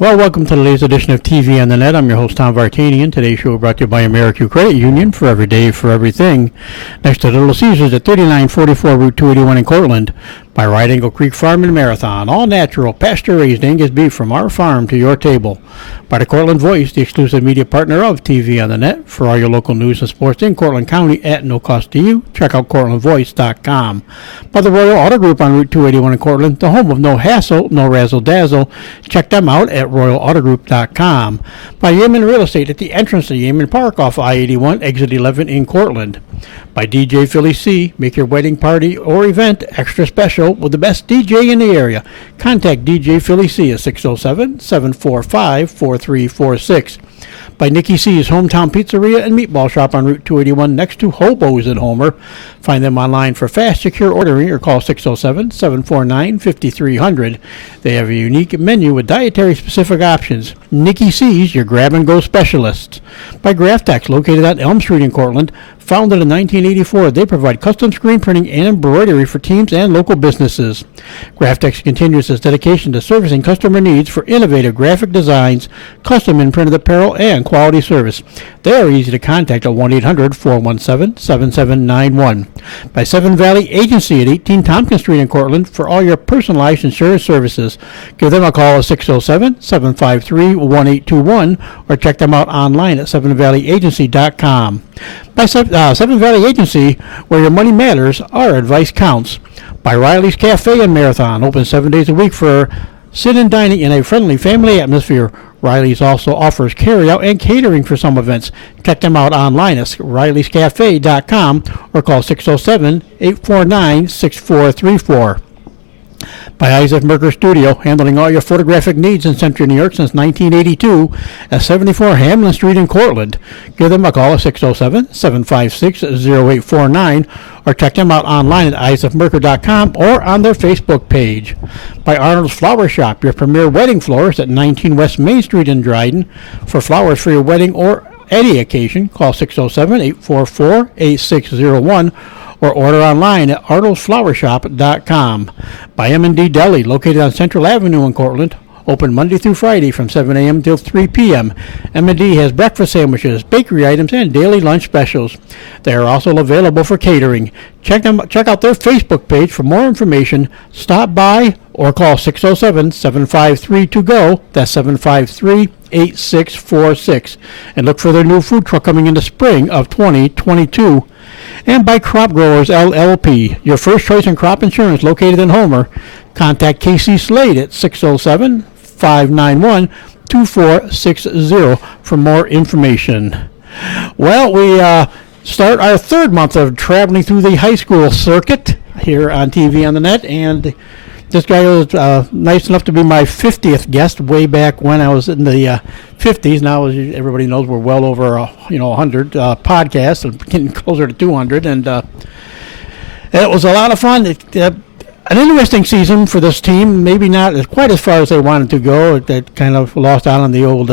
Well, welcome to today's edition of TV on the Net. I'm your host, Tom Vartanian. Today's show brought to you by American Credit Union, for every day, for everything. Next to Little Caesars at 3944 Route 281 in Cortland. By Right Angle Creek Farm and Marathon. All natural, pasture-raised Angus beef from our farm to your table. By the Cortland Voice, the exclusive media partner of TV on the Net. For all your local news and sports in Cortland County at no cost to you, check out CortlandVoice.com. By the Royal Auto Group on Route 281 in Cortland, the home of no hassle, no razzle-dazzle. Check them out at RoyalAutoGroup.com. By Yemen Real Estate at the entrance to Yemen Park off I-81, exit 11 in Cortland. By DJ Philly C. Make your wedding party or event extra special with the best DJ in the area. Contact DJ Philly C at 607-745-4346. By Nikki C's Hometown Pizzeria and Meatball Shop on Route 281 next to Hobo's in Homer. Find them online for fast, secure ordering or call 607-749-5300. They have a unique menu with dietary-specific options. Nikki C's, your grab-and-go specialists. By Graftex, located on Elm Street in Cortland. Founded in 1984, they provide custom screen printing and embroidery for teams and local businesses. Graftex continues its dedication to servicing customer needs for innovative graphic designs, custom imprinted apparel, and quality service. They are easy to contact at 1-800-417-7791. By Seven Valley Agency at 18 Tompkins Street in Cortland for all your personalized insurance services. Give them a call at 607-753-1821 or check them out online at sevenvalleyagency.com. By Seven Valley Agency, where your money matters, our advice counts. By Riley's Cafe and Marathon, open 7 days a week for sit-in dining in a friendly family atmosphere. Riley's also offers carry-out and catering for some events. Check them out online at rileyscafe.com or call 607-849-6434. By Isaac Merker Studio, handling all your photographic needs in Central New York since 1982 at 74 Hamlin Street in Cortland. Give them a call at 607-756-0849 or check them out online at isaacmerker.com or on their Facebook page. By Arnold's Flower Shop, your premier wedding florist at 19 West Main Street in Dryden. For flowers for your wedding or any occasion, call 607-844-8601 or order online at arnoldsflowershop.com. By M&D Deli, located on Central Avenue in Cortland, open Monday through Friday from 7 a.m. till 3 p.m. M&D has breakfast sandwiches, bakery items, and daily lunch specials. They are also available for catering. Check out their Facebook page for more information. Stop by or call 607-753-TO-GO. That's 753-8646. And look for their new food truck coming in the spring of 2022. And by Crop Growers LLP, your first choice in crop insurance located in Homer. Contact Casey Slade at 607-591-2460 for more information. Well, we start our third month of traveling through the high school circuit here on TV on the Net, and this guy was nice enough to be my 50th guest way back when I was in the 50s. Now, as everybody knows, we're well over 100 podcasts and getting closer to 200, and it was a lot of fun. An interesting season for this team. Maybe not quite as far as they wanted to go. It kind of lost out on the old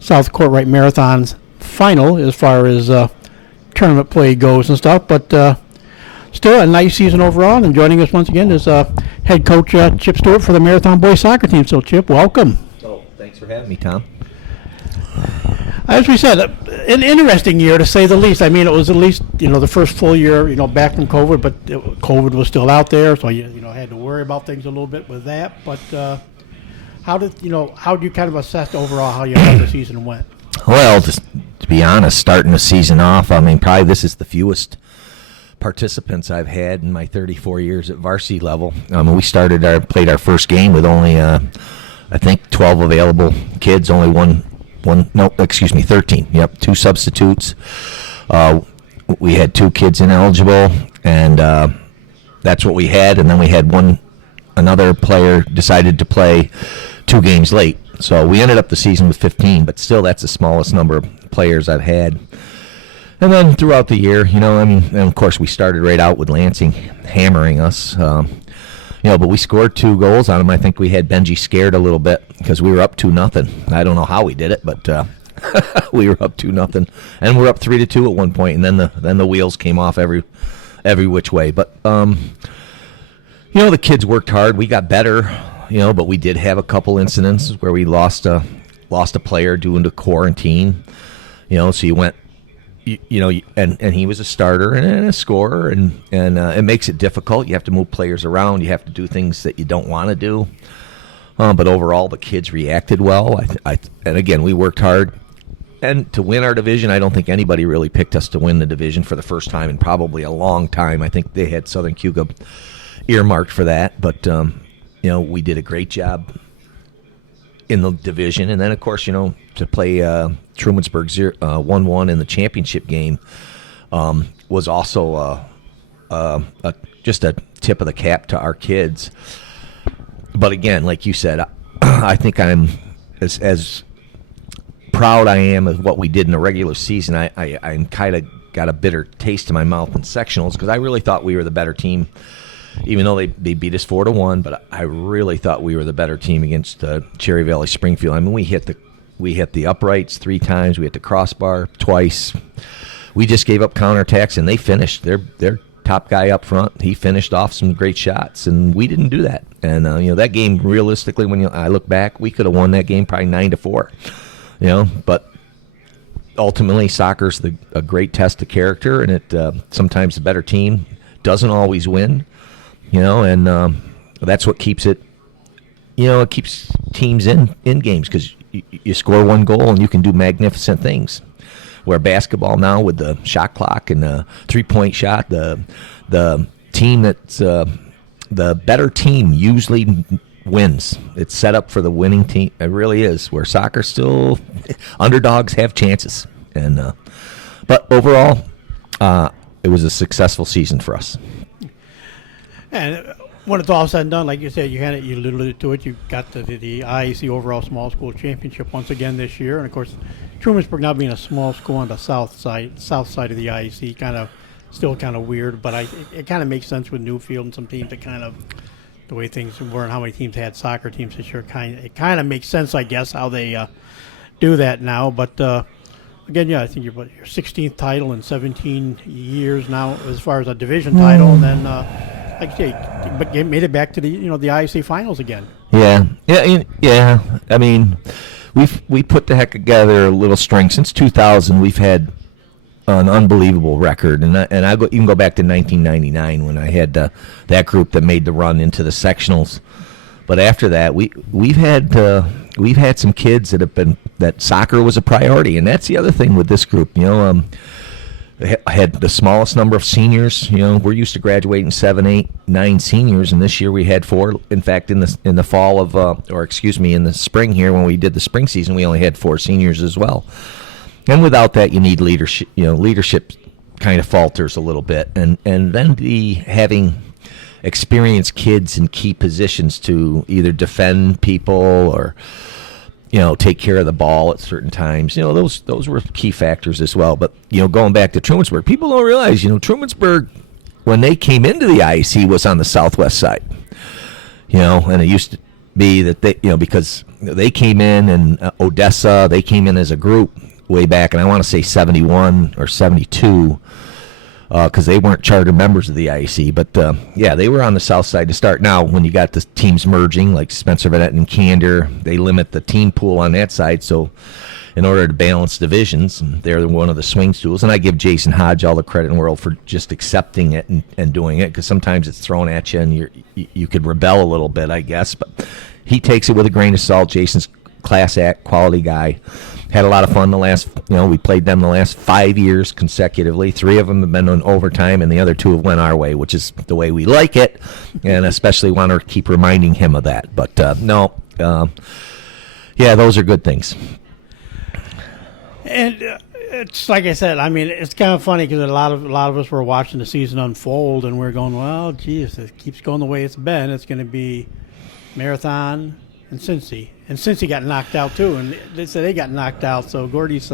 South Courtright Marathon's final as far as tournament play goes and stuff, but still a nice season overall. And joining us once again is head coach Chip Stewart for the Marathon Boys Soccer Team. So, Chip, welcome. Oh, thanks for having me, Tom. As we said, an interesting year to say the least. I mean, it was at least the first full year back from COVID, but COVID was still out there, so you had to worry about things a little bit with that. But how did you kind of assess overall how the season went? Well, just to be honest, starting the season off, I mean, probably this is the fewest participants I've had in my 34 years at varsity level. We played our first game with only I think 12 available kids, only 13. Yep, 2 substitutes. We had 2 kids ineligible, and that's what we had. And then we had another player decided to play 2 games late. So we ended up the season with 15, but still that's the smallest number of players I've had. And then throughout the year, and of course we started right out with Lansing hammering us. But we scored 2 goals on them. I think we had Benji scared a little bit because we were up 2-0. I don't know how we did it, but we were up 2-0, and we're up 3-2 at one point, and then the wheels came off every which way. But the kids worked hard. We got better. but we did have a couple incidences where we lost a player due to quarantine. So you went, and he was a starter and a scorer, and it makes it difficult. You have to move players around. You have to do things that you don't want to do. But overall, the kids reacted well. And again, we worked hard. And to win our division, I don't think anybody really picked us to win the division for the first time in probably a long time. I think they had Southern Cuba earmarked for that. But, we did a great job in the division. And then, of course, to play Trumansburg 1-1 in the championship game was also just a tip of the cap to our kids. But again, like you said, I think I'm as proud I am of what we did in the regular season. I'm kind of got a bitter taste in my mouth in sectionals because I really thought we were the better team, even though they beat us 4-1. But I really thought we were the better team against Cherry Valley Springfield. I mean, we hit the uprights 3 times, we hit the crossbar twice. We just gave up counterattacks, and they finished. Their top guy up front, he finished off some great shots, and we didn't do that. And that game, realistically, when I look back, we could have won that game probably 9-4. But ultimately, soccer's a great test of character, and it sometimes the better team doesn't always win. And that's what keeps it. It keeps teams in games because you score 1 goal and you can do magnificent things. Where basketball now with the shot clock and the 3-point shot, the team that's the better team usually wins. It's set up for the winning team. It really is. Where soccer still underdogs have chances, and but overall, it was a successful season for us. And when it's all said and done, like you said, you alluded to it. You got the IAC overall small school championship once again this year, and of course, Trumansburg now being a small school on the south side of the IAC, still kind of weird, but it kind of makes sense with Newfield and some teams that kind of the way things were and how many teams had soccer teams this year. It kind of makes sense, I guess, how they do that now. But again, I think your 16th title in 17 years now as far as a division title, and then like you say, but you made it back to the the IAC finals again. Yeah. I mean, we put the heck together a little string since 2000. We've had an unbelievable record, and I even go back to 1999 when I had that group that made the run into the sectionals. But after that, we've had some kids that soccer was a priority, and that's the other thing with this group. Had the smallest number of seniors. We're used to graduating 7, 8, 9 seniors, and this year we had 4. In fact, in the fall of, in the spring here when we did the spring season, we only had 4 seniors as well. And without that, you need leadership. Leadership kind of falters a little bit, and then having experienced kids in key positions to either defend people or take care of the ball at certain times. Those were key factors as well. But going back to Trumansburg, people don't realize Trumansburg, when they came into the IAC, was on the southwest side. And it used to be that they because they came in, and Odessa, they came in as a group way back, and I want to say 71 or 72, because they weren't charter members of the IAC. But they were on the south side to start. Now, when you got the teams merging, like Spencer Vanette and Candor, they limit the team pool on that side. So, in order to balance divisions, they're one of the swing stools. And I give Jason Hodge all the credit in the world for just accepting it and doing it, because sometimes it's thrown at you and you could rebel a little bit, I guess. But he takes it with a grain of salt. Jason's class act, quality guy. Had a lot of fun we played them the last 5 years consecutively. 3 of them have been on overtime, and the other 2 have went our way, which is the way we like it, and especially want to keep reminding him of that. But those are good things. And it's like I said, I mean, it's kind of funny because a lot of us were watching the season unfold, and we're going, well, geez, it keeps going the way it's been. It's going to be Marathon and Cincy. And Cincy got knocked out, too. And they said they got knocked out. So Gordy's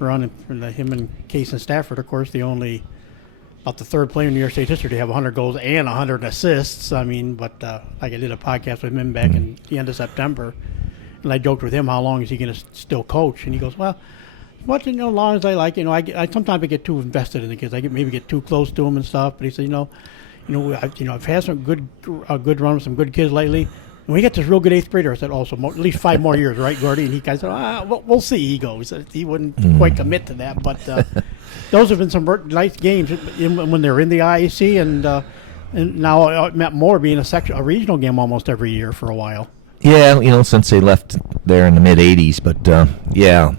running from him and Case and Stafford, of course, about the third player in New York State history to have 100 goals and 100 assists. I mean, but like I did a podcast with him back in the end of September. And I joked with him, how long is he going to still coach? And he goes, well, as long as I like, I sometimes I get too invested in the kids. I maybe get too close to them and stuff. But he said, I've had some good run with some good kids lately. And we got this real good 8th grader. I said, at least 5 more years, right, Gordy? And he kind of said, we'll see. He goes. He wouldn't quite commit to that. But those have been some nice games when they're in the IAC, and now Matt Moore being a regional game almost every year for a while. Yeah, since they left there in the mid '80s, but yeah,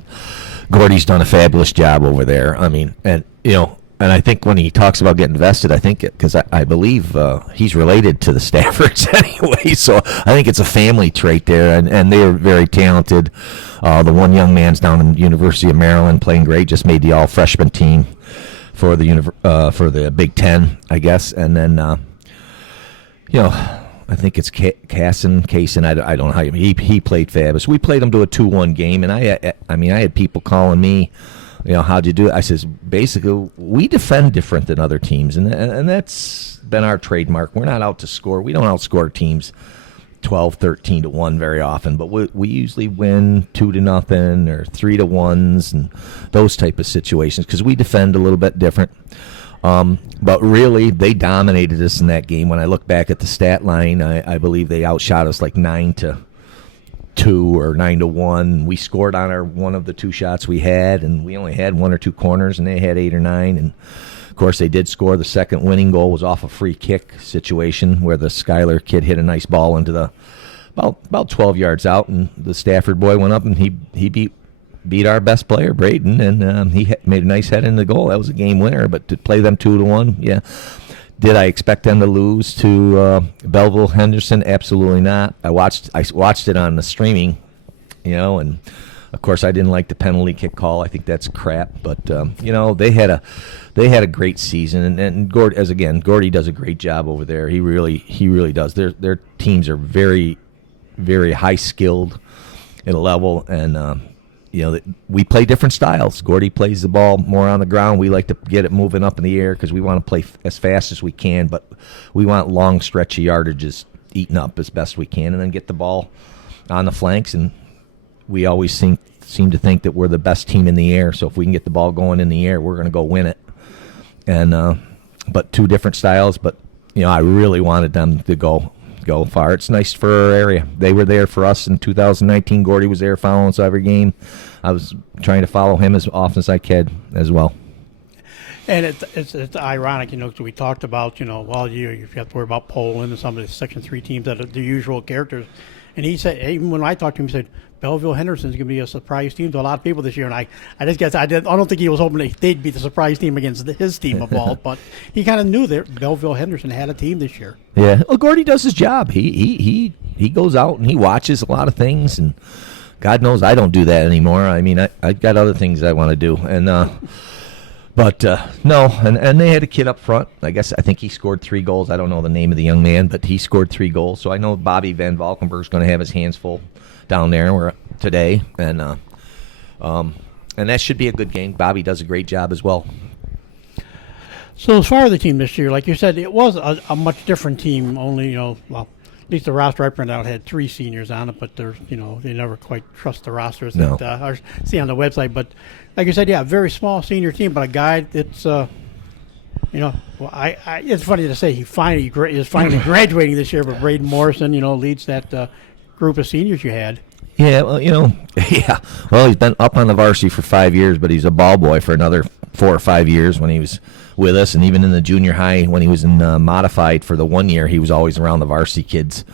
Gordy's done a fabulous job over there. I mean, and I think when he talks about getting vested, I think because I believe he's related to the Staffords anyway, so I think it's a family trait there, and they're very talented. The one young man's down in the University of Maryland playing great, just made the all freshman team for the Big Ten, I guess, and then I think it's Cason. I don't know how he played fabulous. We played him to a 2-1 game, and I had people calling me, how'd you do it? I says, basically, we defend different than other teams, and that's been our trademark. We're not out to score. We don't outscore teams 12, 13-1 very often, but we usually win 2-0 or 3-1s and those type of situations because we defend a little bit different. But really, they dominated us in that game. When I look back at the stat line, I believe they outshot us like 9-2 or 9-1. We scored on one of the 2 shots we had, and we only had 1 or 2 corners, and they had 8 or 9. And of course, they did score. The second winning goal was off a free kick situation where the Schuyler kid hit a nice ball into the about 12 yards out, and the Stafford boy went up and he beat our best player, Braden, and he made a nice head in the goal. That was a game winner. But to play them 2-1, yeah. Did I expect them to lose to Belleville Henderson? Absolutely not. I watched it on the streaming, and of course I didn't like the penalty kick call. I think that's crap. But they had a great season, and Gordy does a great job over there. He really does. Their teams are very, very high skilled at a level, and we play different styles. Gordy plays the ball more on the ground. We like to get it moving up in the air because we want to play as fast as we can, but we want long stretchy yardages eaten up as best we can, and then get the ball on the flanks. And we always seem to think that we're the best team in the air. So if we can get the ball going in the air, we're going to go win it. And but 2 different styles. But I really wanted them to go far. It's nice for our area. They were there for us in 2019. Gordy was there following us every game. I was trying to follow him as often as I could as well. And it's ironic, because we talked about, you have to worry about Poland and some of the Section 3 teams that are the usual characters. And he said, even when I talked to him, he said, Belleville Henderson's going to be a surprise team to a lot of people this year. And I just guess I don't think he was hoping they'd be the surprise team against his team of all, but he kind of knew that Belleville Henderson had a team this year. Yeah, well, Gordy does his job. He goes out and he watches a lot of things, and God knows I don't do that anymore. I mean, I got other things I want to do, and but no, and they had a kid up front. I think he scored 3 goals. I don't know the name of the young man, but he scored 3 goals. So I know Bobby Van Valkenburg's going to have his hands full down there today, and that should be a good game. Bobby does a great job as well. So as far as the team this year, like you said, it was a much different team. Only at least the roster I printed out had 3 seniors on it, but there's they never quite trust the rosters that I see on the website. But like you said, yeah, very small senior team, but a guy that's it's funny to say he is finally graduating this year, but Braden Morrison, leads that group of seniors you had. Yeah, well, yeah. Well, he's been up on the varsity for 5 years, but he's a ball boy for another 4 or 5 years when he was with us, and even in the junior high when he was in modified for the 1 year, he was always around the varsity kids.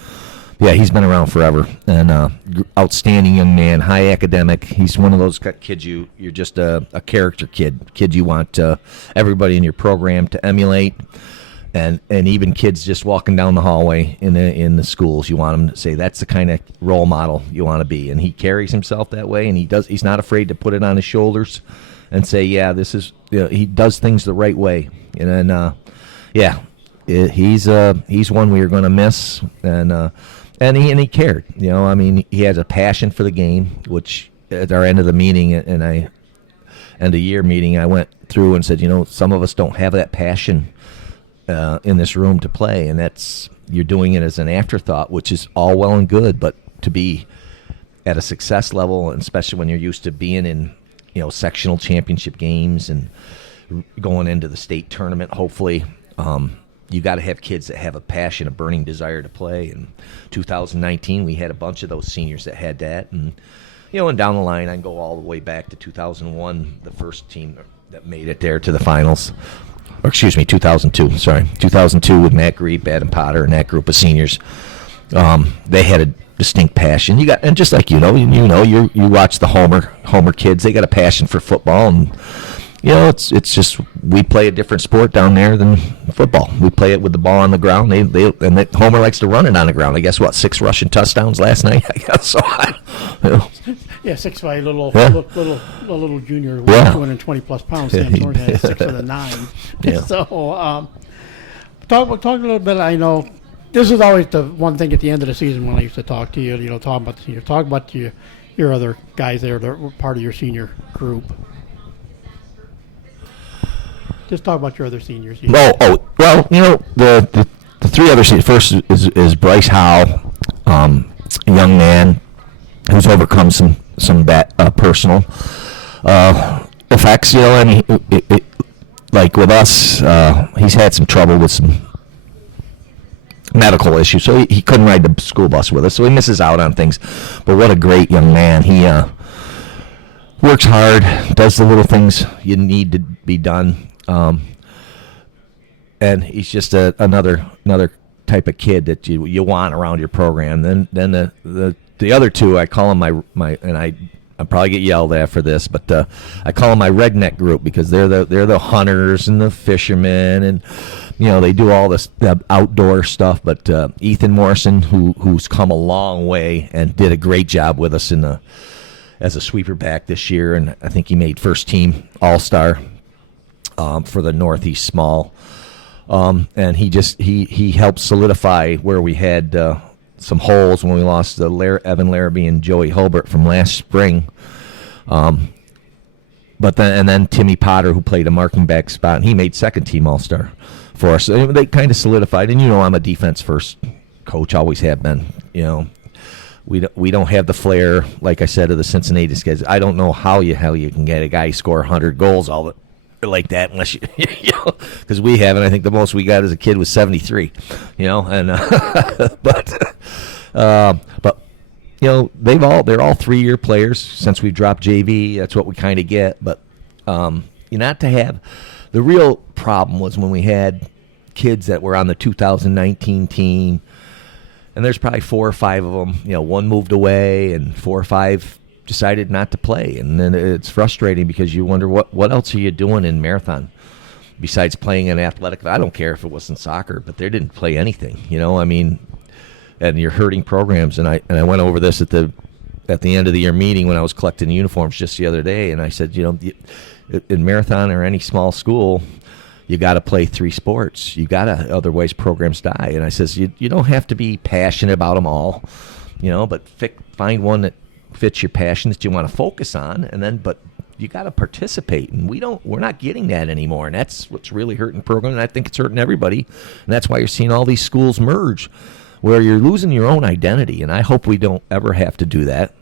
Yeah, he's been around forever, and outstanding young man, high academic. He's one of those kids you're just a character kid you want everybody in your program to emulate. And even kids just walking down the hallway in the schools, you want them to say that's the kind of role model you want to be. And he carries himself that way, and he's not afraid to put it on his shoulders and say, yeah, this is he does things the right way. And he's one we are going to miss, and he cared. He has a passion for the game, which at our end of the meeting end of year meeting, I went through and said, some of us don't have that passion in this room to play, and you're doing it as an afterthought, which is all well and good, but to be at a success level, and especially when you're used to being in sectional championship games and going into the state tournament, hopefully you got to have kids that have a passion, a burning desire to play. And 2019, we had a bunch of those seniors that had that. And, and down the line, I can go all the way back to 2001, the first team that made it there to the finals. Or excuse me, 2002. Sorry, 2002 with Matt Griep, Adam Potter, and that group of seniors. They had a distinct passion. And just like you watch the Homer kids. They got a passion for football, and it's just we play a different sport down there than football. We play it with the ball on the ground. Homer likes to run it on the ground. I guess 6 rushing touchdowns last night. I guess so. Yeah, 6'5", little junior, 220 plus pounds. Sam Thorne had 6 of the 9. Yeah. So, talk a little bit. I know this is always the one thing at the end of the season when I used to talk to you. Talk about the senior, talk about your other guys there that were part of your senior group. Just talk about your other seniors. Well, the 3 other seniors. First is Bryce Howe, a young man who's overcome some bad personal effects. And like with us, he's had some trouble with some medical issues, so he couldn't ride the school bus with us, so he misses out on things. But what a great young man. He works hard, does the little things you need to be done, and he's just another type of kid that you want around your program. Then the other 2, I call them my and I'll probably get yelled at for this, but I call them my redneck group because they're the hunters and the fishermen, and they do all this outdoor stuff. But Ethan Morrison, who's come a long way and did a great job with us as a sweeper back this year, and I think he made first team All-Star for the Northeast Small, and he helped solidify where we had some holes when we lost Evan Larrabee and Joey Hulbert from last spring. But then Timmy Potter, who played a marking back spot, and he made second team All-Star for us. So they kind of solidified. And I'm a defense first coach, always have been. We don't have the flair, like I said, of the Cincinnati guys. I don't know how you can get a guy score 100 goals like that unless because we haven't. I think the most we got as a kid was 73. And but they're all 3-year players since we dropped JV. That's what we kind of get. But not to have the real problem was when we had kids that were on the 2019 team, and there's probably 4 or 5 of them. One moved away, and 4 or 5 decided not to play, and then it's frustrating because you wonder what else are you doing in marathon besides playing an athletic. I don't care if it wasn't soccer, but they didn't play anything. And you're hurting programs. And I went over this at the end of the year meeting when I was collecting uniforms just the other day, and I said, in marathon or any small school, you got to play 3 sports. You got to, otherwise programs die. And I says you don't have to be passionate about them all, but find one that fits your passion that you want to focus on, but you got to participate, and we're not getting that anymore, and that's what's really hurting programs, and I think it's hurting everybody, and that's why you're seeing all these schools merge, where you're losing your own identity, and I hope we don't ever have to do that,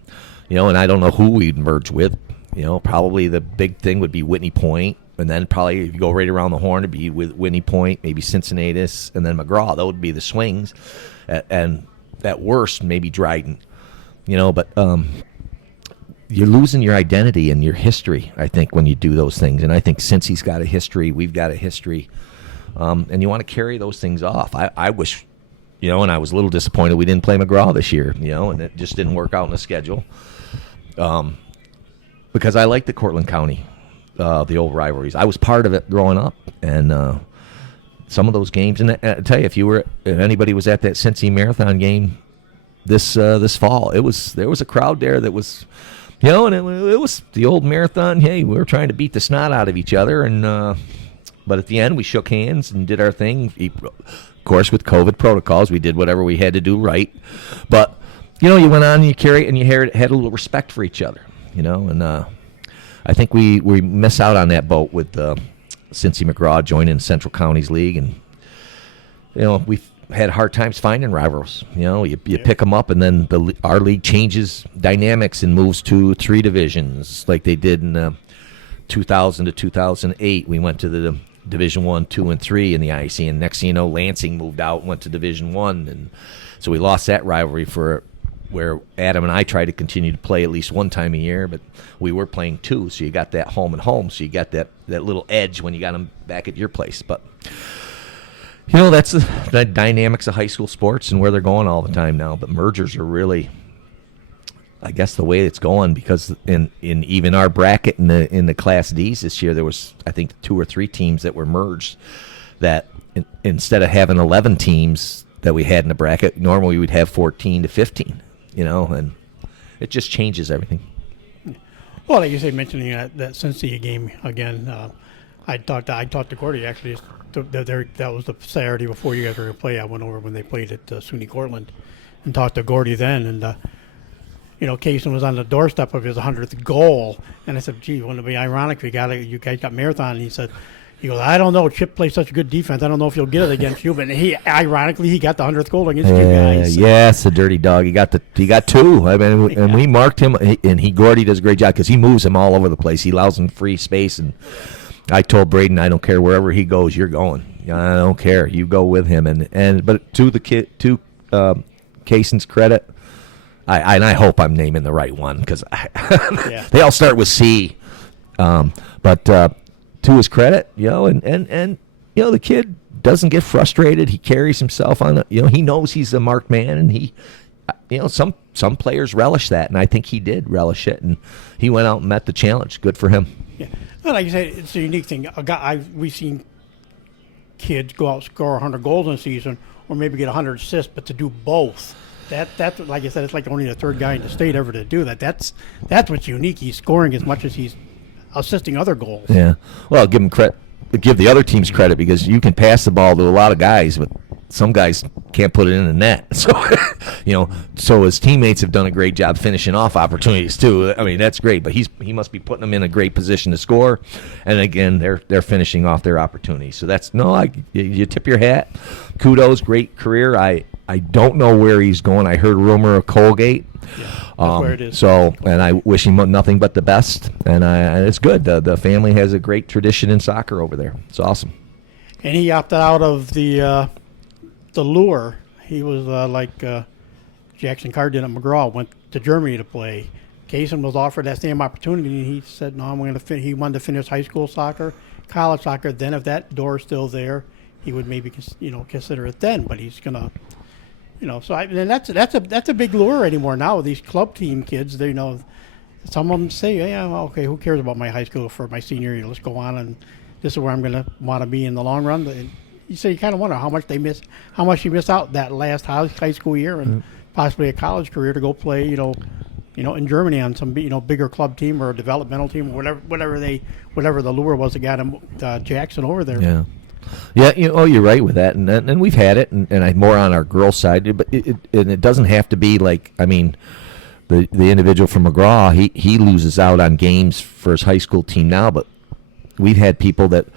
and I don't know who we'd merge with. Probably the big thing would be Whitney Point, and then probably if you go right around the horn, it'd be with Whitney Point, maybe Cincinnati, and then McGraw. Those would be the swings, and at worst maybe Dryden. But you're losing your identity and your history, I think, when you do those things. And I think since he's got a history, we've got a history, and you want to carry those things off. I wish, and I was a little disappointed we didn't play McGraw this year, and it just didn't work out in the schedule, because I like the Cortland County, the old rivalries. I was part of it growing up, and some of those games. And I tell you, if anybody was at that Cincy Marathon game this fall, there was a crowd there that was, and it was the old marathon. Hey, we were trying to beat the snot out of each other, and but at the end we shook hands and did our thing. Of course, with COVID protocols, we did whatever we had to do right. But you went on and you carry it, and you had a little respect for each other. And I think we miss out on that boat with Cincy McGraw joining Central Counties League, and we've had hard times finding rivals. You pick them up, and then our league changes dynamics and moves to 3 divisions like they did in 2000 to 2008. We went to the Division 1, 2, and 3 in the IAC, and next thing you know, Lansing moved out and went to Division 1, and so we lost that rivalry for where Adam and I tried to continue to play at least one time a year, but we were playing 2, so you got that home and home, so you got that little edge when you got them back at your place. But that's the dynamics of high school sports and where they're going all the time now. But mergers are really, I guess, the way it's going, because in even our bracket in the Class Ds this year, there was, I think, 2 or 3 teams that were merged that instead of having 11 teams that we had in the bracket, normally we'd have 14 to 15, and it just changes everything. Well, like you say, mentioning that Cincy game again, I talked to Gordy actually. That was the Saturday before you guys were going to play. I went over when they played at SUNY Cortland and talked to Gordy then, and Caden was on the doorstep of his 100th goal, and I said, "Gee, wouldn't it be ironic if you guys got marathon?" And he goes, "I don't know. Chip plays such a good defense. I don't know if he'll get it against you." But he got the 100th goal against you guys. Yes, the dirty dog. He got 2. I mean, and we marked him, and Gordy does a great job because he moves him all over the place. He allows him free space, and I told Braden, I don't care wherever he goes, you're going. I don't care. You go with him, but to Caden's credit, I hope I'm naming the right one because they all start with C. But to his credit, the kid doesn't get frustrated. He carries himself on it. He knows he's a marked man, and he, some players relish that, and I think he did relish it, and he went out and met the challenge. Good for him. Yeah, well, like you said, it's a unique thing. We've seen kids go out and score 100 goals in a season, or maybe get 100 assists, but to do both. That's like I said, it's like only the third guy in the state ever to do that. That's what's unique. He's scoring as much as he's assisting other goals. Yeah. Well, give him credit. Give the other teams credit because you can pass the ball to a lot of guys, but some guys can't put it in the net. So, so his teammates have done a great job finishing off opportunities too. I mean, that's great, but he must be putting them in a great position to score. And again, they're finishing off their opportunities. So you tip your hat. Kudos, great career. I don't know where he's going. I heard a rumor of Colgate. Yeah, that's where it is. So, and I wish him nothing but the best. And it's good. The family has a great tradition in soccer over there. It's awesome. And he opted out of the lure. He was like Jackson Carr did at McGraw, went to Germany to play. Caden was offered that same opportunity, and he said, "No, I'm going to." He wanted to finish high school soccer, college soccer. Then, if that door is still there, he would maybe consider it then. But he's gonna, So that's a big lure anymore now. These club team kids, some of them say, "Yeah, well, okay, who cares about my high school for my senior year? Let's go on, and this is where I'm going to want to be in the long run." You kind of wonder how much you miss out that last high school year and possibly a college career to go play, in Germany on some bigger club team or a developmental team or whatever the lure was that got him Jackson over there. Yeah. Yeah, you're right with that, and we've had it, and more on our girls' side, but it doesn't have to be like, I mean, the individual from McGraw, he loses out on games for his high school team now, but we've had people that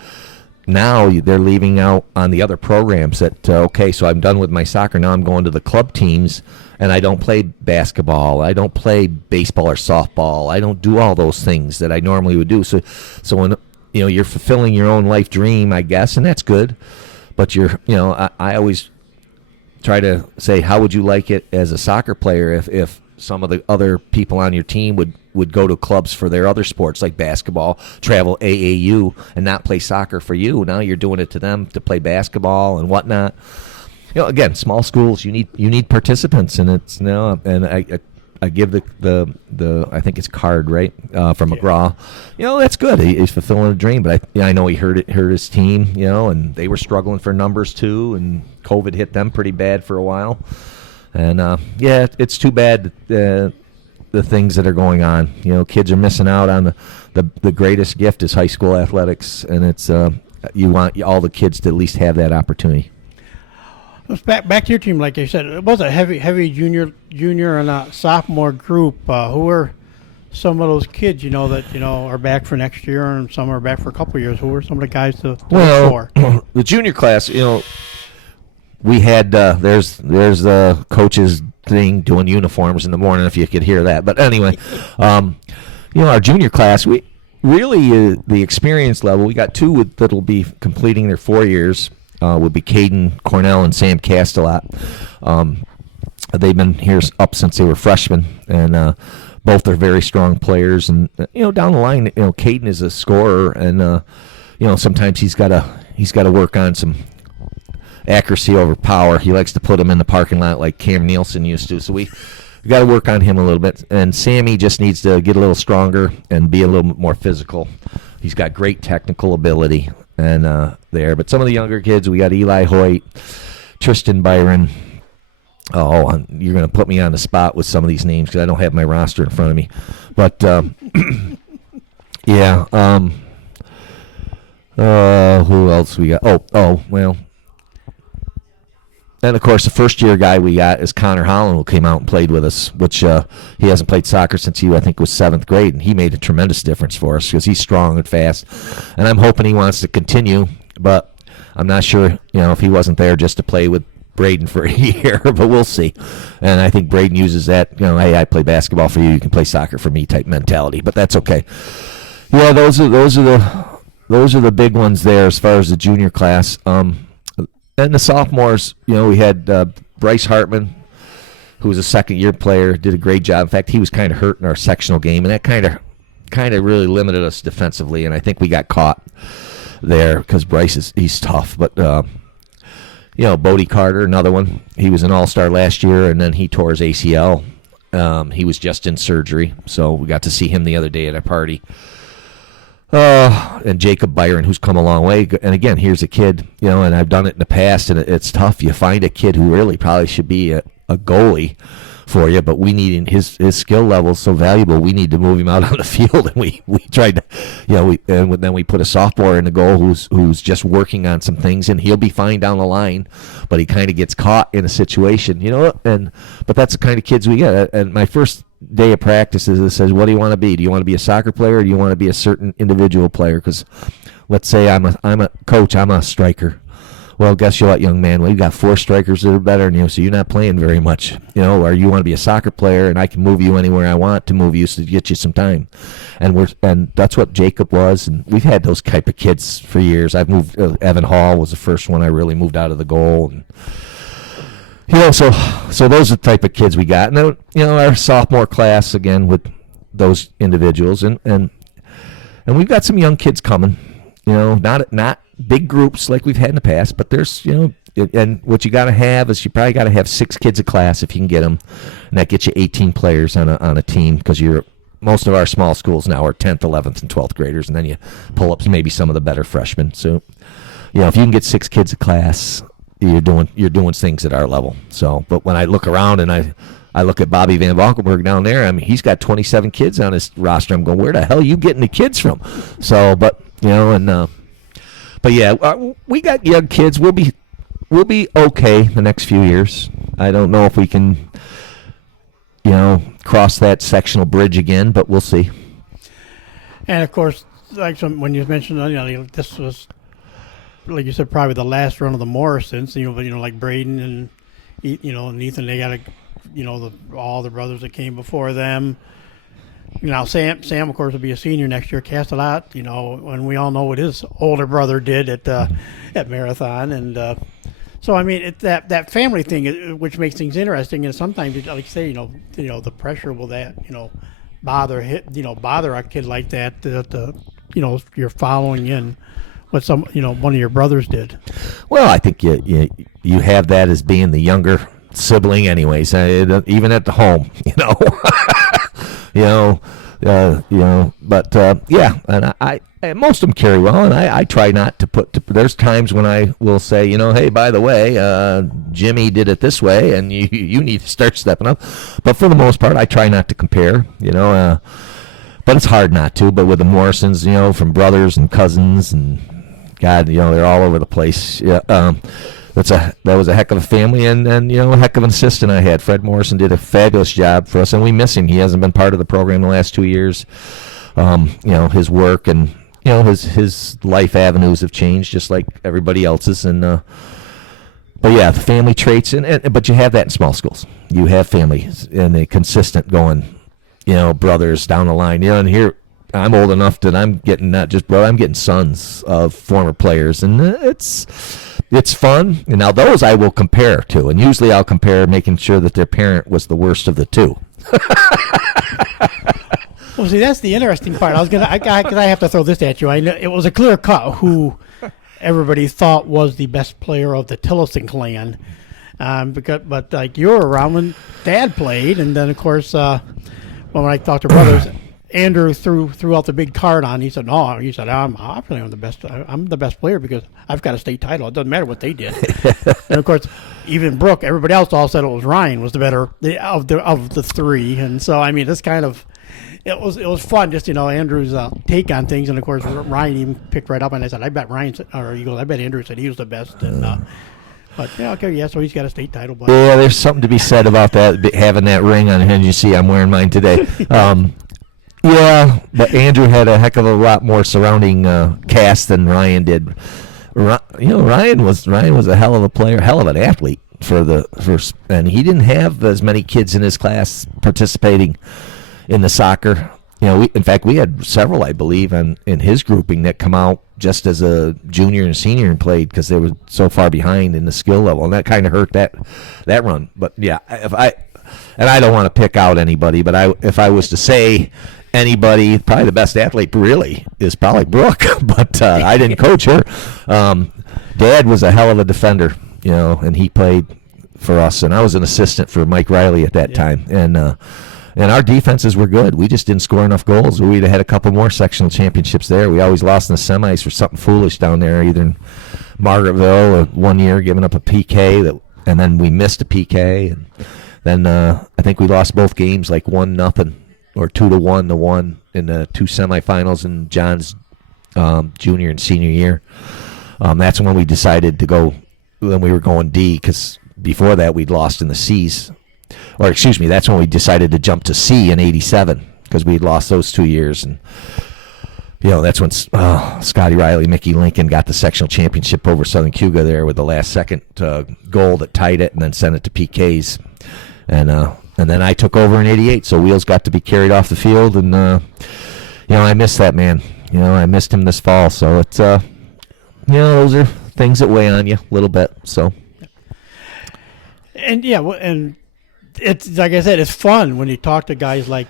now they're leaving out on the other programs that, okay, so I'm done with my soccer, now I'm going to the club teams, and I don't play basketball, I don't play baseball or softball, I don't do all those things that I normally would do, so when you're fulfilling your own life dream, I guess, and that's good. But I always try to say, how would you like it as a soccer player if some of the other people on your team would go to clubs for their other sports like basketball, travel AAU, and not play soccer for you? Now you're doing it to them to play basketball and whatnot. Again, small schools, you need participants, and it's and I give the I think it's Card, right, from McGraw. That's good. He's fulfilling a dream, but I know he hurt his team, and they were struggling for numbers too, and COVID hit them pretty bad for a while. And it's too bad the things that are going on. Kids are missing out on the greatest gift is high school athletics, and it's you want all the kids to at least have that opportunity. Back to your team, like I said, it was a heavy junior and sophomore group. Who are some of those kids, that are back for next year, and some are back for a couple of years? Who are some of the guys to look for? The junior class, we had there's the coaches thing doing uniforms in the morning, if you could hear that. But anyway, our junior class, really the experience level, we got two that'll be completing their 4 years. Would be Caden Cornell and Sam Castellat. They've been here up since they were freshmen, and both are very strong players. And down the line, Caden is a scorer, and sometimes he's got to work on some accuracy over power. He likes to put him in the parking lot like Cam Nielsen used to. So we got to work on him a little bit. And Sammy just needs to get a little stronger and be a little bit more physical. He's got great technical ability and there. But some of the younger kids, we got Eli Hoyt, Tristan Byron. Oh, you're going to put me on the spot with some of these names because I don't have my roster in front of me. But, yeah. Who else we got? Well. And, of course, the first-year guy we got is Connor Holland, who came out and played with us, which he hasn't played soccer since I think, was 7th grade, and he made a tremendous difference for us because he's strong and fast. And I'm hoping he wants to continue, but I'm not sure, if he wasn't there just to play with Braden for a year, but we'll see. And I think Braden uses that, hey, I play basketball for you, you can play soccer for me type mentality, but that's okay. Yeah, those are the big ones there as far as the junior class. And the sophomores, we had Bryce Hartman, who was a second-year player, did a great job. In fact, he was kind of hurt in our sectional game, and that kind of really limited us defensively. And I think we got caught there because Bryce he's tough. But Bodie Carter, another one. He was an all-star last year, and then he tore his ACL. He was just in surgery, so we got to see him the other day at our party. And Jacob Byron, who's come a long way. And again, here's a kid, and I've done it in the past, and it's tough. You find a kid who really probably should be a goalie for you, but we need his skill level is so valuable. We need to move him out on the field, and we tried to, then we put a sophomore in the goal who's just working on some things, and he'll be fine down the line, but he kind of gets caught in a situation, but that's the kind of kids we get. And my first day of practice is it says, what do you want to be? Do you want to be a soccer player, or do you want to be a certain individual player? Because let's say I'm a coach, I'm a striker. Well, guess what, young man? We've got 4 strikers that are better than you, so you're not playing very much. Or you want to be a soccer player, and I can move you anywhere I want to move you to get you some time. And that's what Jacob was, and we've had those type of kids for years. I've moved. Evan Hall was the first one I really moved out of the goal, and so those are the type of kids we got. And then, our sophomore class again with those individuals, and we've got some young kids coming. Not big groups like we've had in the past, but there's, and what you got to have is you probably got to have 6 kids a class if you can get them, and that gets you 18 players on a team because most of our small schools now are 10th, 11th, and 12th graders, and then you pull up maybe some of the better freshmen. So, if you can get 6 kids a class, you're doing things at our level. So, but when I look around and I look at Bobby Van Valkenburg down there, he's got 27 kids on his roster. I'm going, where the hell are you getting the kids from? So, but but yeah, we got young kids. We'll be okay the next few years. I don't know if we can, cross that sectional bridge again, but we'll see. And of course, like when you mentioned, this was, like you said, probably the last run of the Morrisons. Like Braden and and Ethan, they got all the brothers that came before them. Sam, of course, will be a senior next year. Castellat, and we all know what his older brother did at Marathon, and so it's that family thing, which makes things interesting. And sometimes, like you say, the pressure will that bother a kid like that you're following in what one of your brothers did. Well, I think you have that as being the younger sibling, anyways. Even at the home, but and I most of them carry well, and I try not to there's times when I will say, hey, by the way, Jimmy did it this way, and you need to start stepping up. But for the most part, I try not to compare, but it's hard not to. But with the Morrisons, from brothers and cousins, and God, they're all over the place. Yeah. That was a heck of a family, and a heck of an assistant I had. Fred Morrison did a fabulous job for us, and we miss him. He hasn't been part of the program the last 2 years. His work and his life avenues have changed just like everybody else's. And but yeah, the family traits, but you have that in small schools. You have families and they consistent going, brothers down the line. And here I'm old enough that I'm getting not just bro, I'm getting sons of former players, and it's fun. And now those I will compare to, and usually I'll compare making sure that their parent was the worst of the two. Well, see, that's the interesting part. Because I have to throw this at you. I know it was a clear cut who everybody thought was the best player of the Tillotson clan. But like you were around when Dad played, and then of course when I talked to brothers, Andrew threw out the big card on. He said, "No," he said, "I'm obviously the best. I'm the best player because I've got a state title. It doesn't matter what they did." And of course, even Brooke, everybody else all said it was Ryan was the better of the three. And so I mean, it's kind of it was fun, just Andrew's take on things. And of course, Ryan even picked right up, and I said, "I bet I bet Andrew said he was the best." And but yeah, okay, yeah. So he's got a state title. But yeah, there's something to be said about that, having that ring on hand. You see, I'm wearing mine today. Yeah, but Andrew had a heck of a lot more surrounding cast than Ryan did. Ryan was a hell of a player, hell of an athlete and he didn't have as many kids in his class participating in the soccer. In fact, we had several, I believe, in his grouping that come out just as a junior and senior and played because they were so far behind in the skill level, and that kind of hurt that run. But yeah, I don't want to pick out anybody, but if I was to say anybody, probably the best athlete really is probably Brooke, but I didn't coach her. Dad was a hell of a defender, and he played for us, and I was an assistant for Mike Riley at that time, and our defenses were good. We just didn't score enough goals. We'd have had a couple more sectional championships there. We always lost in the semis for something foolish down there, either in Margaretville or one year giving up a PK, and then we missed a PK, and then I think we lost both games like 1-0. Or 2-1 to 1 in the two semifinals in John's junior and senior year. That's when we decided to go. When we were going D, because before that we'd lost in the C's. Or excuse me, that's when we decided to jump to C in '87 because we'd lost those 2 years, and that's when Scotty Riley, Mickey Lincoln got the sectional championship over Southern Cougar there with the last second goal that tied it, and then sent it to PKs, and then I took over in '88, so Wheels got to be carried off the field, and I missed that man. I missed him this fall, so it's those are things that weigh on you a little bit. So, and and it's like I said, it's fun when you talk to guys like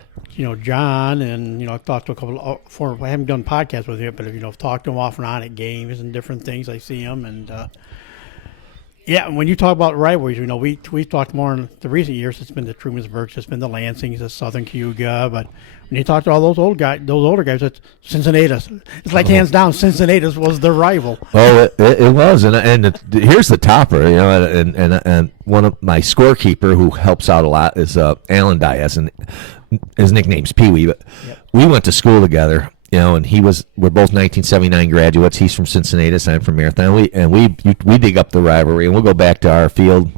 John, and I've talked to a couple of former. I haven't done podcasts with him, but I've talked to him off and on at games and different things. I see him, and yeah, when you talk about rivalries, we've talked more in the recent years. It's been the Trumansburgs, it's been the Lansings, the Southern Cougar. But when you talk to all those older guys, it's Cincinnati. It's like hands down, Cincinnati was their rival. Oh, it was, and here's the topper, and one of my scorekeeper who helps out a lot is Alan Diaz, and his nickname's Pee Wee. But we went to school together. And we're both 1979 graduates. He's from Cincinnati, I'm from Marathon. We dig up the rivalry, and we'll go back to our field.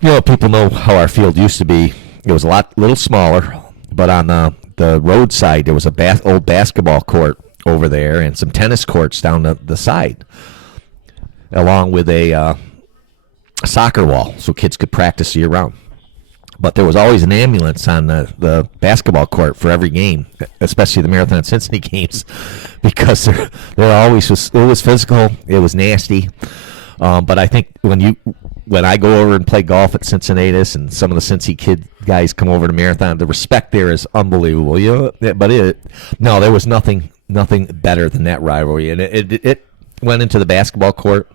People know how our field used to be. It was a little smaller, but on the roadside there was a old basketball court over there and some tennis courts down the side, along with a soccer wall so kids could practice year round. But there was always an ambulance on the basketball court for every game, especially the Marathon Cincinnati games, because there always was. It was physical. It was nasty. But I think when I go over and play golf at Cincinnati, and some of the Cincy kid guys come over to Marathon, the respect there is unbelievable. But there was nothing better than that rivalry, and it went into the basketball court.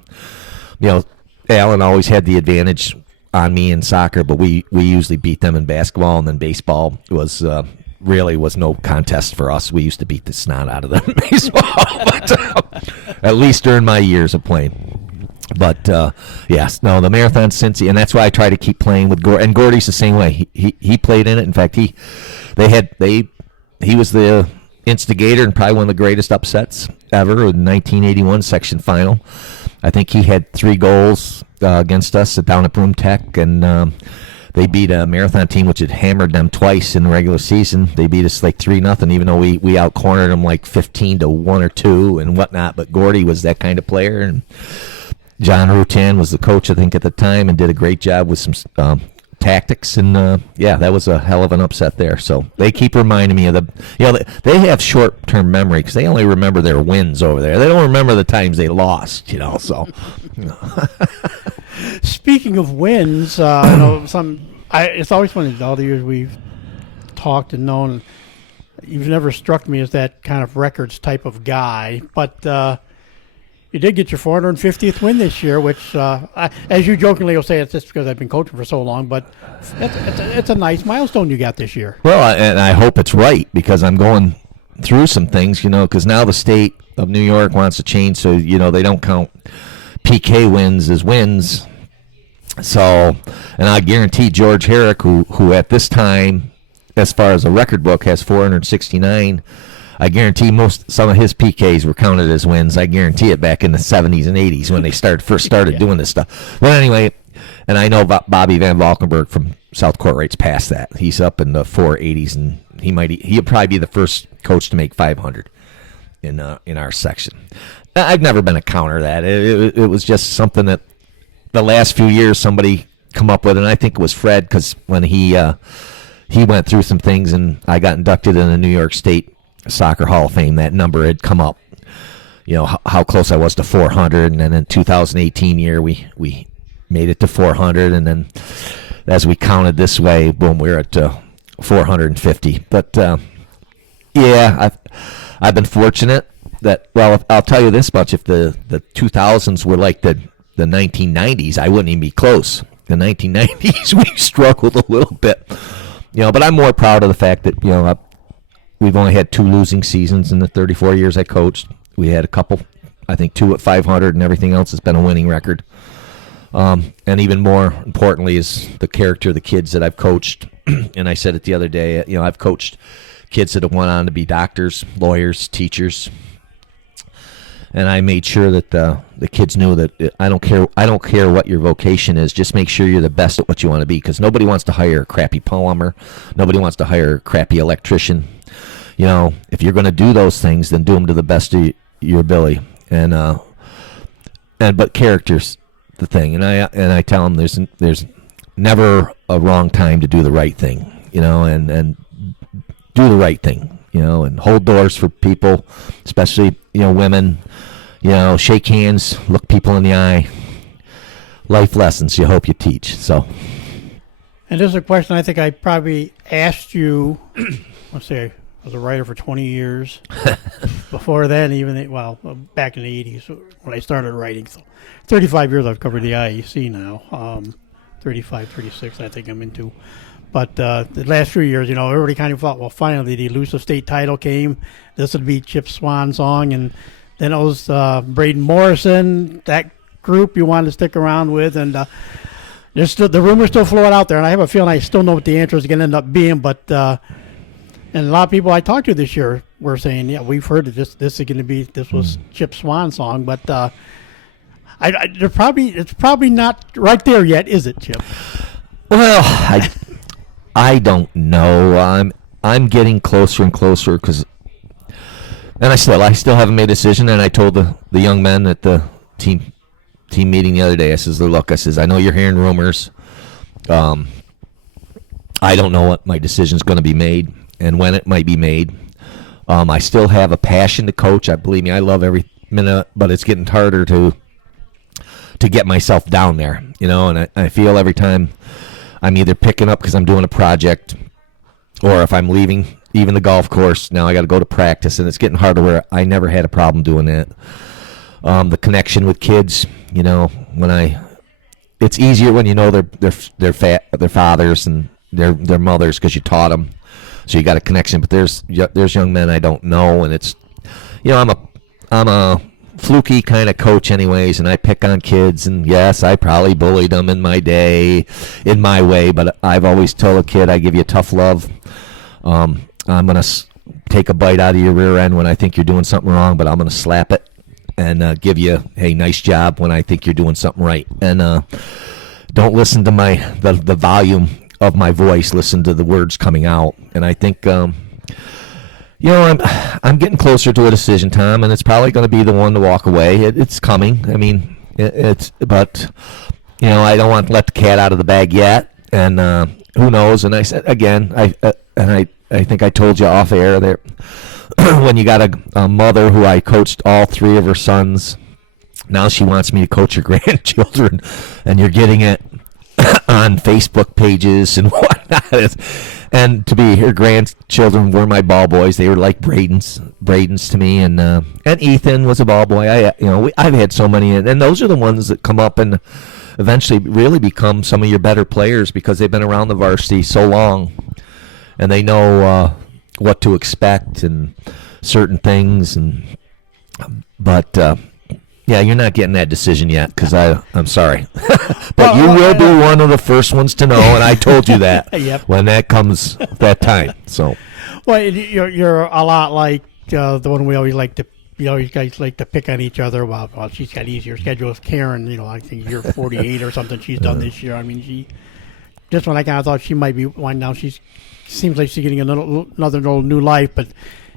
Alan always had the advantage on me in soccer, but we usually beat them in basketball, and then baseball was no contest for us. We used to beat the snot out of them in baseball, but, at least during my years of playing. But the Marathon Cincy, and that's why I try to keep playing with Gordy. And Gordy's the same way. He played in it. In fact, he was the instigator and probably one of the greatest upsets ever in 1981 section final. I think he had 3 goals against us down at Broome Tech, and they beat a Marathon team which had hammered them twice in the regular season. They beat us like 3-0, even though we out-cornered them like 15-1 or 2 and whatnot. But Gordy was that kind of player, and John Rutan was the coach, I think, at the time, and did a great job with some tactics, and that was a hell of an upset there. So they keep reminding me of they have short-term memory because they only remember their wins over there. They don't remember the times they lost, so. Speaking of wins, it's always funny, all the years we've talked and known, you've never struck me as that kind of records type of guy, but you did get your 450th win this year, which, as you jokingly will say, it's just because I've been coaching for so long, but it's a nice milestone you got this year. Well, and I hope it's right because I'm going through some things, because now the state of New York wants to change so, they don't count PK wins as wins. So, and I guarantee George Herrick, who at this time, as far as the record book, has 469, I guarantee some of his PKs were counted as wins. I guarantee it back in the 70s and 80s when they first started doing this stuff. But anyway, and I know Bobby Van Valkenburg from South Courtrate's past that. He's up in the 480s, and he'll probably be the first coach to make 500 in our section. I've never been a counter to that. It was just something that the last few years somebody come up with, and I think it was Fred because when he went through some things and I got inducted in the New York State Soccer Hall of Fame, that number had come up, how close I was to 400, and then in 2018 year we made it to 400, and then as we counted this way, boom, we're at 450. But I've been fortunate that, well, I'll tell you this much, if the 2000s were like the 1990s, I wouldn't even be close. The 1990s we struggled a little bit, but I'm more proud of the fact that we've only had 2 losing seasons in the 34 years I coached. We had a couple, I think 2 at 500, and everything else has been a winning record. And even more importantly is the character of the kids that I've coached. And I said it the other day, I've coached kids that have went on to be doctors, lawyers, teachers. And I made sure that the kids knew that I don't care what your vocation is. Just make sure you're the best at what you want to be, because nobody wants to hire a crappy plumber. Nobody wants to hire a crappy electrician. If you're going to do those things, then do them to the best of your ability. But character's the thing. And I tell them there's never a wrong time to do the right thing. And do the right thing. And hold doors for people, especially women. Shake hands, look people in the eye. Life lessons you hope you teach. So. And this is a question I think I probably asked you. Let's see. I was a writer for 20 years. Before then, back in the 80s when I started writing. So 35 years I've covered the IEC now. 35, 36 I think I'm into. But the last few years, everybody kind of thought, well, finally the elusive state title came. This would be Chip's swan song. And then it was Braden Morrison, that group you wanted to stick around with. And there's still, the rumors still float out there. And I have a feeling I still know what the answer is going to end up being. But and a lot of people I talked to this year were saying, yeah, we've heard that this is going to be, this was Chip's swan song. But it's probably not right there yet, is it, Chip? Well, I don't know. I'm getting closer and closer and I still haven't made a decision. And I told the young men at the team meeting the other day, I says, look, I know you're hearing rumors. I don't know what my decision's going to be made and when it might be made. I still have a passion to coach. Believe me, I love every minute, but it's getting harder to get myself down there, and I feel every time I'm either picking up because I'm doing a project, or if I'm leaving even the golf course, now I got to go to practice, and it's getting harder where I never had a problem doing that. The connection with kids, it's easier when their fathers and their mothers because you taught them, so you got a connection. But there's young men I don't know, and it's I'm a fluky kind of coach anyways, and I pick on kids, and yes, I probably bullied them in my day, in my way, but I've always told a kid, I give you tough love. I'm going to take a bite out of your rear end when I think you're doing something wrong, but I'm going to slap it and give you, hey, nice job when I think you're doing something right. And don't listen to the volume of my voice, listen to the words coming out. And I think I'm getting closer to a decision, Tom, and it's probably going to be the one to walk away. It's coming. I mean, but I don't want to let the cat out of the bag yet. And who knows? And I said again, I think I told you off air there, when you got a mother who I coached all 3 of her sons, now she wants me to coach her grandchildren, and you're getting it on Facebook pages and whatnot. And to be her grandchildren were my ball boys. They were like Braden's to me, and Ethan was a ball boy. I've had so many, and those are the ones that come up and eventually really become some of your better players because they've been around the varsity so long, and they know what to expect and certain things. But yeah, you're not getting that decision yet because I'm sorry. But you will be one of the first ones to know, and I told you that Yep. when that comes that time. So, Well, you're a lot like the one we always like to. You guys like to pick on each other. Well, she's got easier schedule with Karen. I think you're 48 or something she's done this year. I mean, just when I kind of thought she might be one now, seems like she's getting another new life, but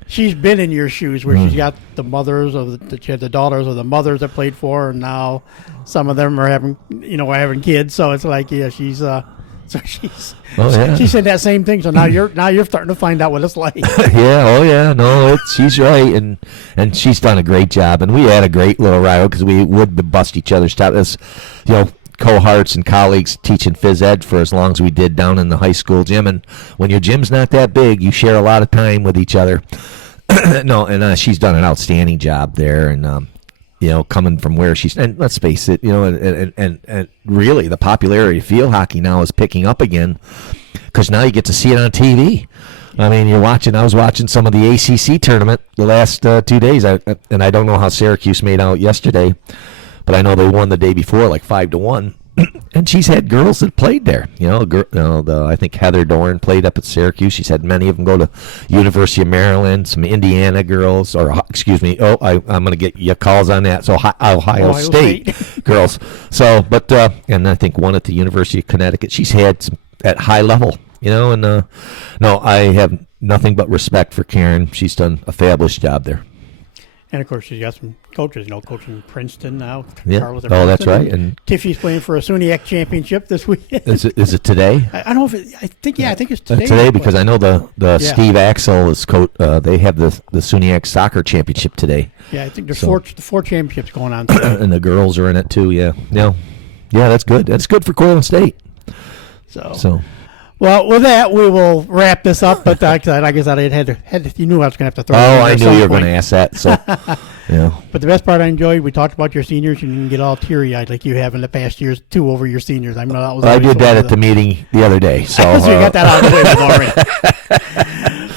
she's been in your shoes where she's got the mothers she had the daughters of the mothers that played for her, and now some of them are having kids. So it's like, yeah, she's she said that same thing. So now you're starting to find out what it's like. She's right, and she's done a great job, and we had a great little rival because we would bust each other's top. As cohorts and colleagues teaching phys ed for as long as we did down in the high school gym, and when your gym's not that big, you share a lot of time with each other. She's done an outstanding job there, and coming from where she's, and let's face it, and really the popularity of field hockey now is picking up again because now you get to see it on TV. I mean, I was watching some of the ACC tournament the last 2 days, and I don't know how Syracuse made out yesterday, but I know they won the day before like 5-1. And she's had girls that played there. I think Heather Dorn played up at Syracuse. She's had many of them go to University of Maryland, some Indiana girls, or excuse me. I'm going to get you calls on that. So Ohio State girls. So, but and I think one at the University of Connecticut. She's had some at high level. No, I have nothing but respect for Karen. She's done a fabulous job there. And, of course, she's got some coaches, coaching Princeton now. Yeah. Carlos at Princeton. That's right. And Tiffy's playing for a SUNYAC championship this week. Is it today? I don't know if I think it's today. Today, because I know the Yeah. Steve Axel is they have the SUNYAC soccer championship today. Yeah, I think there's four championships going on today. And the girls are in it too. Yeah. That's good. That's good for Cornell State. So. Well, with that, we will wrap this up. But like I said, you knew I was going to have to throw. Oh, I knew you were going to ask that. So, yeah. But the best part I enjoyed, we talked about your seniors, and you can get all teary-eyed like you have in the past years too over your seniors. I know that was. I did that at the meeting the other day. So, so you got that out of the way already.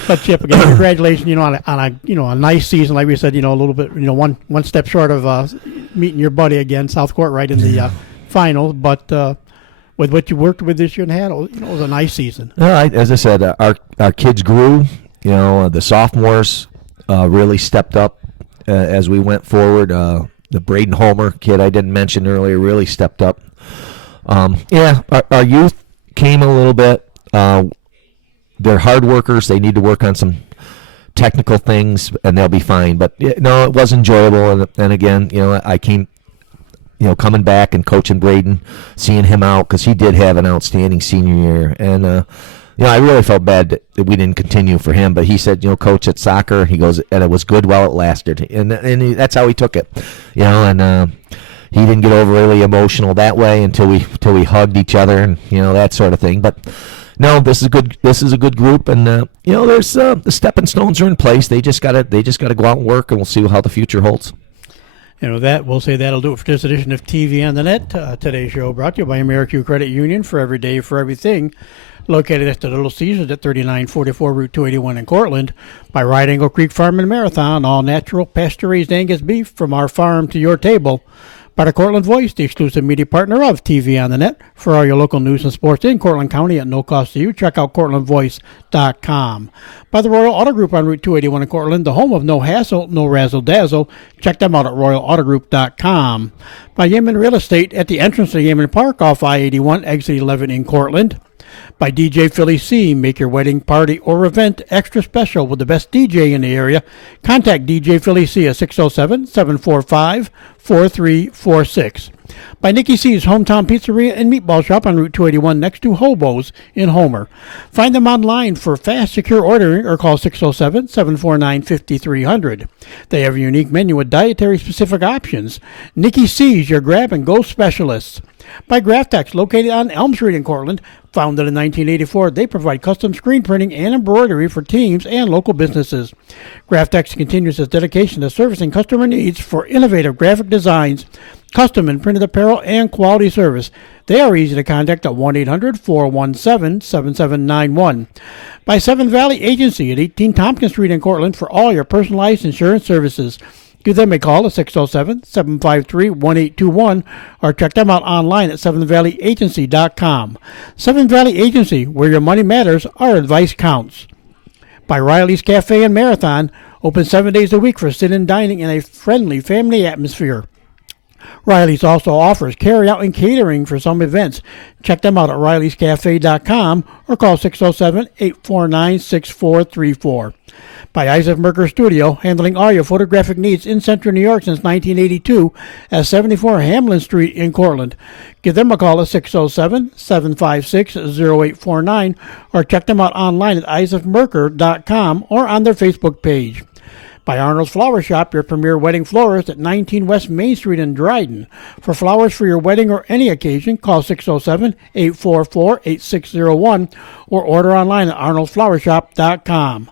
But Chip, again, congratulations. On a nice season, like we said. A little bit. One step short of meeting your buddy again, South Court, right in the finals, but. With what you worked with this year and had, it was a nice season. All right, as I said, our kids grew. The sophomores really stepped up as we went forward. The Braden Homer kid I didn't mention earlier really stepped up. Our youth came a little bit. They're hard workers. They need to work on some technical things, and they'll be fine. But it was enjoyable. And again, I came. Coming back and coaching Braden, seeing him out because he did have an outstanding senior year, and I really felt bad that we didn't continue for him. But he said, coach at soccer, he goes, and it was good while it lasted, and that's how he took it, and he didn't get overly emotional that way until we hugged each other and that sort of thing. But no, this is a good group, and there's the stepping stones are in place. They just gotta go out and work, and we'll see how the future holds. We'll say that'll do it for this edition of TV on the Net. Today's show brought to you by AmeriQ Credit Union, for every day, for everything. Located at the Little Caesars at 3944 Route 281 in Cortland. By Right Angle Creek Farm and Marathon, all natural, pasture-raised Angus beef from our farm to your table. By the Cortland Voice, the exclusive media partner of TV on the Net. For all your local news and sports in Cortland County at no cost to you, check out CortlandVoice.com. By the Royal Auto Group on Route 281 in Cortland, the home of no hassle, no razzle-dazzle. Check them out at RoyalAutoGroup.com. By Yemen Real Estate at the entrance to Yemen Park off I-81, exit 11 in Cortland. By DJ Philly C. Make your wedding, party, or event extra special with the best DJ in the area. Contact DJ Philly C at 607-745-4346. By Nikki C's Hometown Pizzeria and Meatball Shop on Route 281 next to Hobo's in Homer. Find them online for fast, secure ordering or call 607-749-5300. They have a unique menu with dietary-specific options. Nikki C's, your grab-and-go specialists. By Graftex, located on Elm Street in Cortland. Founded in 1984, they provide custom screen printing and embroidery for teams and local businesses. Graftex continues its dedication to servicing customer needs for innovative graphic designs, custom and printed apparel, and quality service. They are easy to contact at 1-800-417-7791. By Seven Valley Agency at 18 Tompkins Street in Cortland for all your personalized insurance services. Give them a call at 607-753-1821 or check them out online at sevenvalleyagency.com. Seven Valley Agency, where your money matters, our advice counts. By Riley's Cafe and Marathon, open 7 days a week for sit-in dining in a friendly family atmosphere. Riley's also offers carry-out and catering for some events. Check them out at rileyscafe.com or call 607-849-6434. By Isaac Merker Studio, handling all your photographic needs in Central New York since 1982 at 74 Hamlin Street in Cortland. Give them a call at 607-756-0849 or check them out online at isaacmerker.com or on their Facebook page. By Arnold's Flower Shop, your premier wedding florist at 19 West Main Street in Dryden. For flowers for your wedding or any occasion, call 607-844-8601 or order online at arnoldsflowershop.com.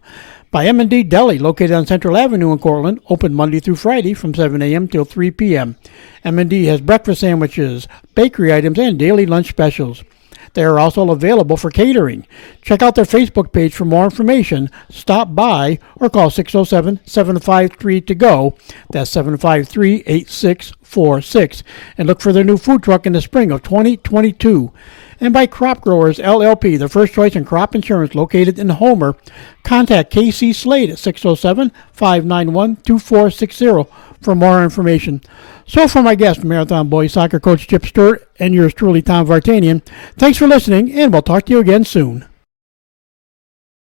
By M&D Deli, located on Central Avenue in Cortland, open Monday through Friday from 7 a.m. till 3 p.m. M&D has breakfast sandwiches, bakery items, and daily lunch specials. They are also available for catering. Check out their Facebook page for more information. Stop by or call 607-753-TO-GO. That's 753-8646. And look for their new food truck in the spring of 2022. And by Crop Growers LLP, the first choice in crop insurance located in Homer. Contact KC Slade at 607-591-2460 for more information. So for my guest, Marathon Boys Soccer Coach Chip Stewart, and yours truly, Tom Vartanian, thanks for listening, and we'll talk to you again soon.